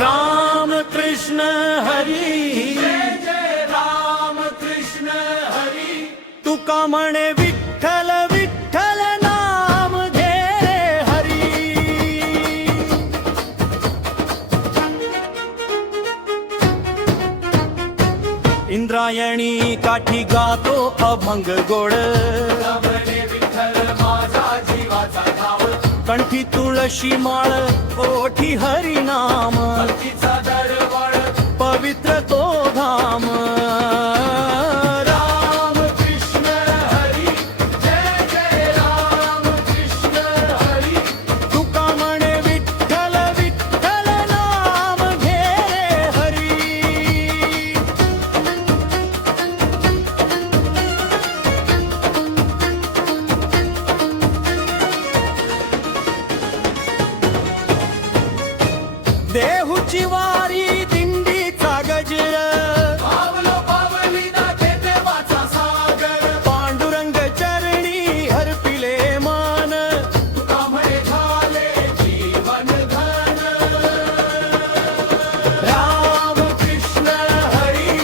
राम कृष्ण हरी, जय जय राम कृष्ण हरी. तुका म्हणे विठ्ठल विठ्ठल नाम घे रे हरी. इंद्रायणी काठी गातो अभंग गोड, विठ्ठल माझा जीवाचा धाव. कंठी तुळशी माळ ओठी हरिनाम, पवित्र तो धाम. राम कृष्ण हरी, जय जय राम कृष्ण हरी. तुका म्हणे विठ्ठल विठ्ठल नाम घे रे हरी. देहूची वारी दिंडीचा गजर, पावलो पावली दाटे देवाचा सागर. पांडुरंग चरणी अर्पिले मान, तुका म्हणे झाले जीवन धन. राम कृष्ण हरी,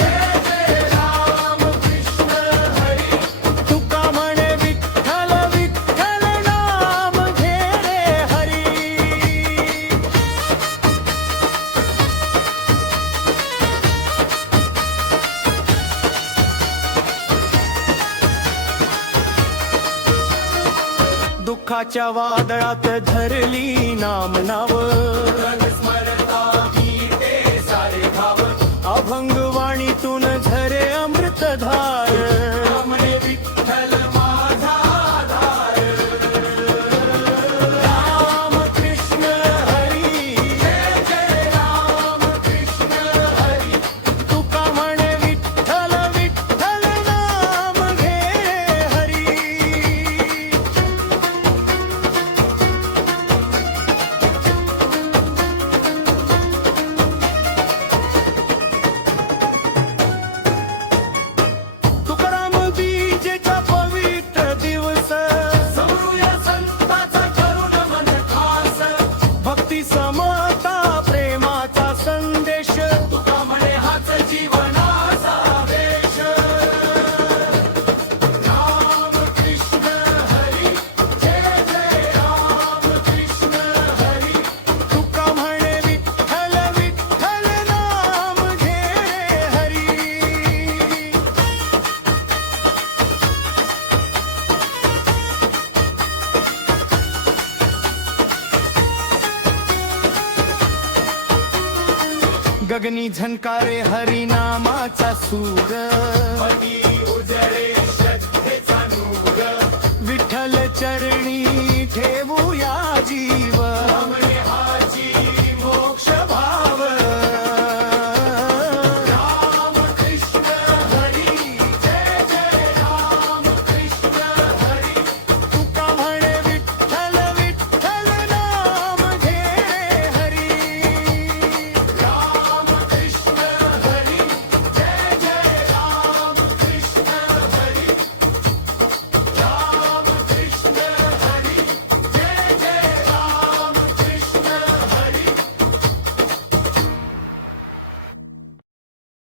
जय जय राम कृष्ण हरी. तुका म्हणे विठ्ठल विठ्ठल नाम घे रे हरी. दुःखाच्या वादळात धरली नाम नाव, अभंगवाणीतून झरे अमृतधार. विठ्ठल माझा आधार. राम कृष्ण हरी, जय जय राम कृष्ण हरी. तुका म्हणे विठ्ठल विठ्ठल नाम घे रे हरी. तुकाराम बीजेचा पवित्र दिवस, समरूया संताचा करुण मन खास. भक्ती समता प्रेमाचा संदेश, तुका म्हणे हाच जीवनाचा वेश. राम कृष्ण हरी, जय जय राम कृष्ण हरी. तुका म्हणे विठ्ठल विठ्ठल नाम घे रे हरी. गगनी झंकारे हरिनामाचा सूर,